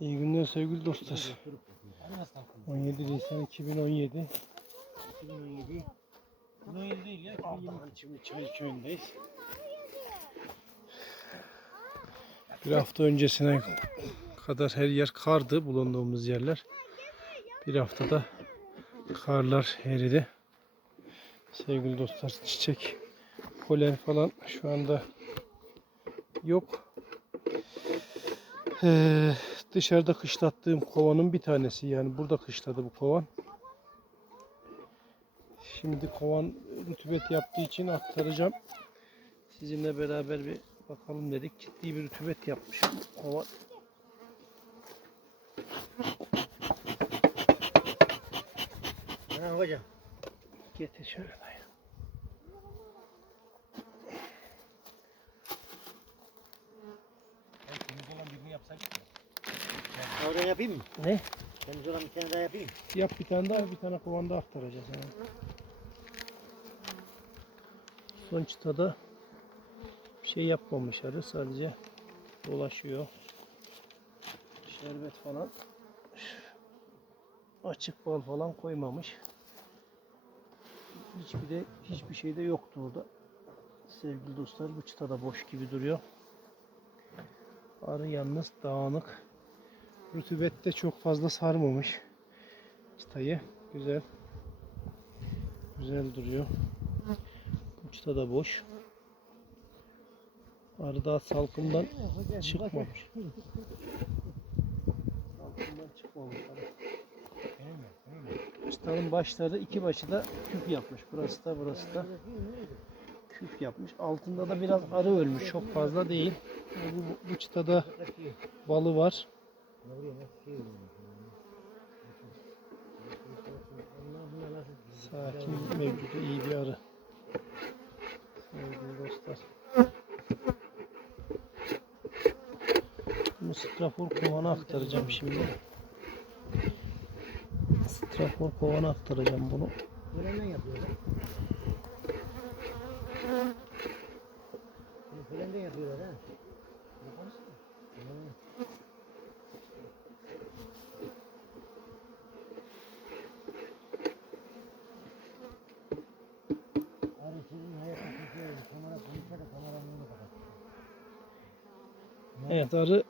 İyi günler sevgili dostlar. 17 Nisan 2017. 2017. 2017 değil ya. 2020. 2020'deyiz. Bir hafta öncesine kadar her yer kardı bulunduğumuz yerler. Bir haftada karlar eridi. Sevgili dostlar çiçek, polen falan şu anda yok. Ee, dışarıda kışlattığım kovanın bir tanesi yani burada kışladı bu kovan. Şimdi kovan rütubet yaptığı için aktaracağım. Sizinle beraber bir bakalım dedik. Ciddi bir rütubet yapmış kovan. Ha hocam. Getir şöyle dayı. Temiz olan birini yapsaydık ya. Orada yapayım mı? Ne? Temiz olan bir tane daha yapayım. Yap bir tane daha bir tane kovanda aktaracağız. Yani. Sonuçta da bir şey yapmamış arı sadece dolaşıyor. Şerbet falan açık bal falan koymamış. Hiçbir de hiçbir şey de yoktu orada. Sevgili dostlar bu çıta da boş gibi duruyor. Arı yalnız dağınık. Rütubette çok fazla sarmamış çıtayı. Güzel. Güzel duruyor. Bu çıta da boş. Arı daha salkımdan çıkmamış. Salkımdan çıkmamış arı. Çıtanın başları iki başı da küp yapmış. Burası da burası da küp yapmış. Altında da biraz arı ölmüş. Çok fazla değil. Bu, bu çıtada balı var. Sakin, mevcudu iyi bir arı. Sevgili dostlar. Bunu strafor kovana aktaracağım şimdi. Strafor kovana aktaracağım bunu. Fırından yapıyorlar. Fırından yapıyorlar ha. Evet arı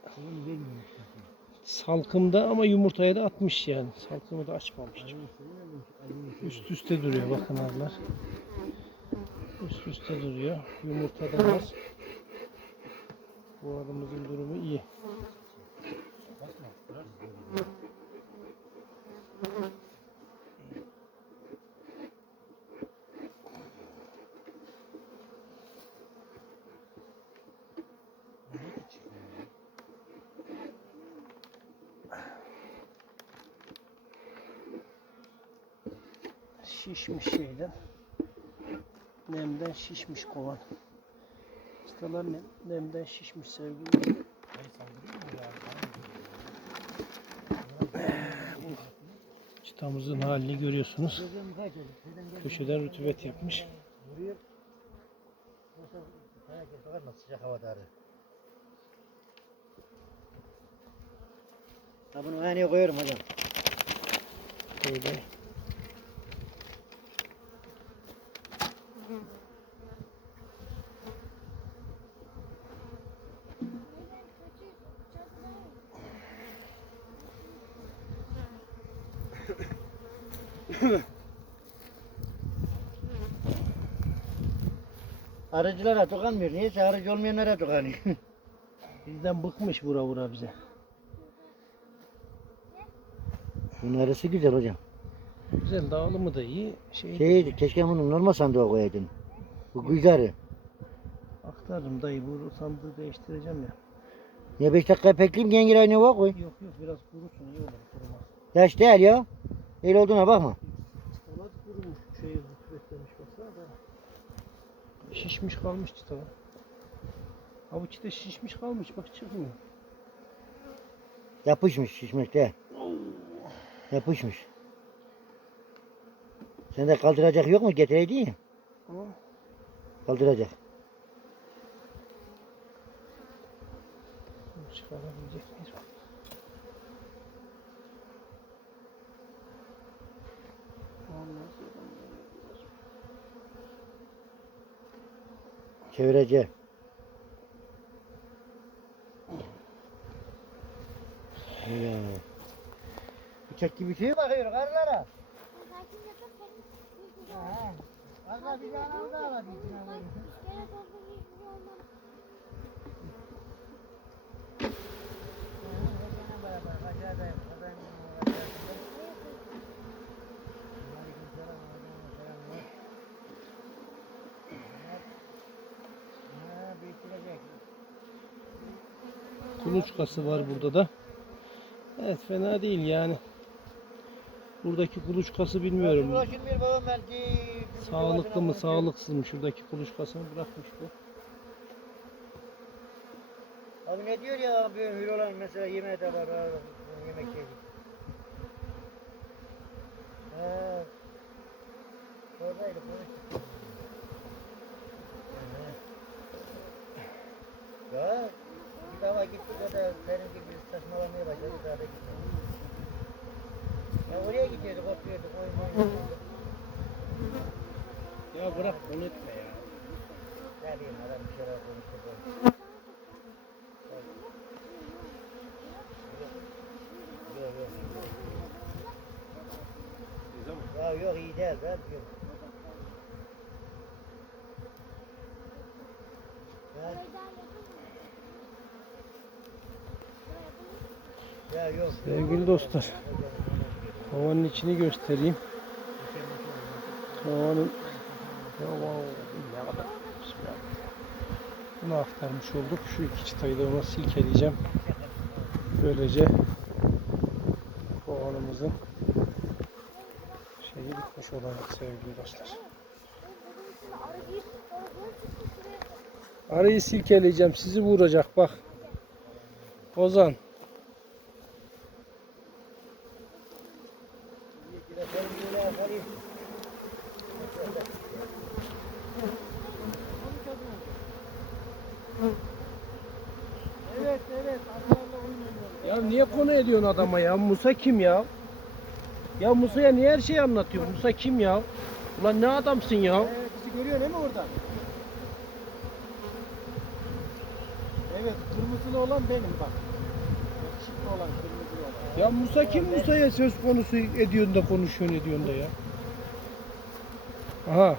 salkımda ama yumurtaya da atmış yani. Salkımı da açmamış. Üst üste duruyor bakın arılar. Üst üste duruyor. Yumurta da var. Bu arımızın durumu iyi. Şişmiş şeyden. Nemden şişmiş kovan. Çıtalar nem, nemden şişmiş sevgili. Çıtamızın halini görüyorsunuz. Köşeden rütubet yapmış. Ha bunu haneye koyuyorum hocam. Böyle. Arıcılara dokanmıyor. Niyeyse arıcı olmayanlara dokanıyor. Bizden bıkmış vura vura bize. Bunun arısı güzel hocam. Güzel dağılımı da iyi. Şey, Şey, keşke bunu normal sandığa koyaydın. Bu güzel arı. aktarırım dayı bu sandığı değiştireceğim ya. Ya 5 dakika bekleyeyim gene gir aynı koy. Yok yok biraz kurusun iyi olur kurumaz. Yaş değil ya. Öyle olduğuna bakma. Çıtalar kurumuş. Şey rütubetlemiş baksana da. Şişmiş kalmış çıtalar. Avuç da şişmiş kalmış bak çıkmıyor. Yapışmış şişmiş de. Yapışmış. Sende kaldıracak yok mu? Getireydin ya. Kaldıracak. çıkarabilecek miyiz? Çevirece. Öyle. Bıçak gibi şey bakıyor karılara. Ha. Karılar bir yana da ala bir yana da. Kuluçkası var burada da. Evet fena değil yani. Buradaki kuluçkası bilmiyorum. Sağlıklı mı sağlıksız mı şuradaki kuluçkasını bırakmış bu. Abi ne diyor ya abi hür olan mesela yemeğe de var abi, yemek yedik. He. Oradaydı. Hı. Ya daha gittik o da senin gibi saçmalamaya başladı daha da gitmedik. Ya oraya gidiyorduk oturuyorduk oyun oyun. Ya bırak bunu etme ya. Ne diyeyim adam bir şeyler konuştu. Yok yok. Ya yok iyi değil ben yok. Ya, ya yok. Sevgili dostlar. Havanın içini göstereyim. Havanın. Bunu aktarmış olduk. Şu iki çıtayı da ona silkeleyeceğim. Böylece kovanımızın şeyi bitmiş olacak sevgili dostlar. Arayı silkeleyeceğim. Sizi vuracak bak. Ozan. Evet evet. Ya niye konu ediyorsun adama ya? Musa kim ya? Ya Musa'ya niye her şeyi anlatıyorsun? Musa kim ya? Ulan ne adamsın ya? Ee, bizi görüyor değil mi orada? Evet, kırmızılı olan benim bak. Yakışıklı olan kırmızılı olan. Ya Musa kim Musa'ya söz konusu ediyorsun da konuşuyorsun ediyorsun da ya? Aha